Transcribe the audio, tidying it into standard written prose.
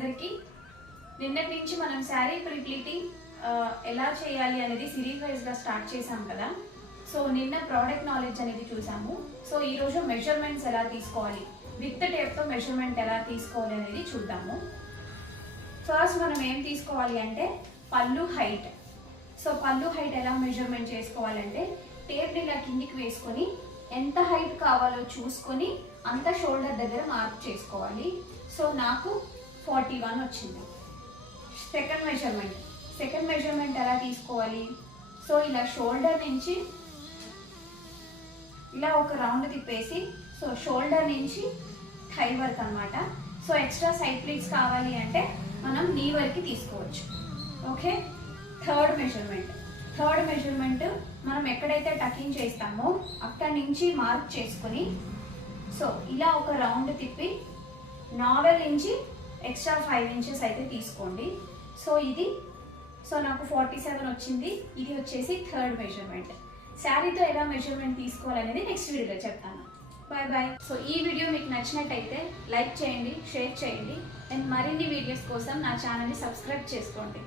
అందరికీ. నిన్నటి నుంచి మనం శారీ ప్రీప్లీటింగ్ ఎలా చేయాలి అనేది సిరీస్ వైజ్గా స్టార్ట్ చేసాం కదా. సో నిన్న ప్రోడక్ట్ నాలెడ్జ్ అనేది చూసాము. సో ఈరోజు మెజర్మెంట్స్ ఎలా తీసుకోవాలి, విత్ టేప్తో మెజర్మెంట్ ఎలా తీసుకోవాలి అనేది చూద్దాము. ఫస్ట్ మనం ఏం తీసుకోవాలి అంటే పళ్ళు హైట్. సో పళ్ళు హైట్ ఎలా మెజర్మెంట్ చేసుకోవాలంటే టేప్ని ఇలా కిందికి వేసుకొని ఎంత హైట్ కావాలో చూసుకొని అంత షోల్డర్ దగ్గర మార్క్ చేసుకోవాలి. సో నాకు 41 వచ్చింది. సెకండ్ మెజర్మెంట్ ఎలా తీసుకోవాలి, సో ఇలా షోల్డర్ నుంచి ఇలా ఒక రౌండ్ తిప్పేసి సో షోల్డర్ నుంచి థై వరకు అనమాట. సో ఎక్స్ట్రా సైడ్ ప్లీట్స్ కావాలి అంటే మనం నీ వరకు తీసుకోవచ్చు. ఓకే. థర్డ్ మెజర్మెంట్ మనం ఎక్కడైతే టకింగ్ చేస్తామో అక్కడి నుంచి మార్క్ చేసుకొని సో ఇలా ఒక రౌండ్ తిప్పి నావెల్ నుంచి ఎక్స్ట్రా 5 ఇంచెస్ అయితే తీసుకోండి. సో నాకు 47 వచ్చింది. ఇది వచ్చేసి థర్డ్ మెజర్మెంట్. శారీతో ఎలా మెజర్మెంట్ తీసుకోవాలనేది నెక్స్ట్ వీడియోలో చెప్తాను. బాయ్. సో ఈ వీడియో మీకు నచ్చినట్టయితే లైక్ చేయండి, షేర్ చేయండి అండ్ మరిన్ని వీడియోస్ కోసం నా ఛానల్ని సబ్స్క్రైబ్ చేసుకోండి.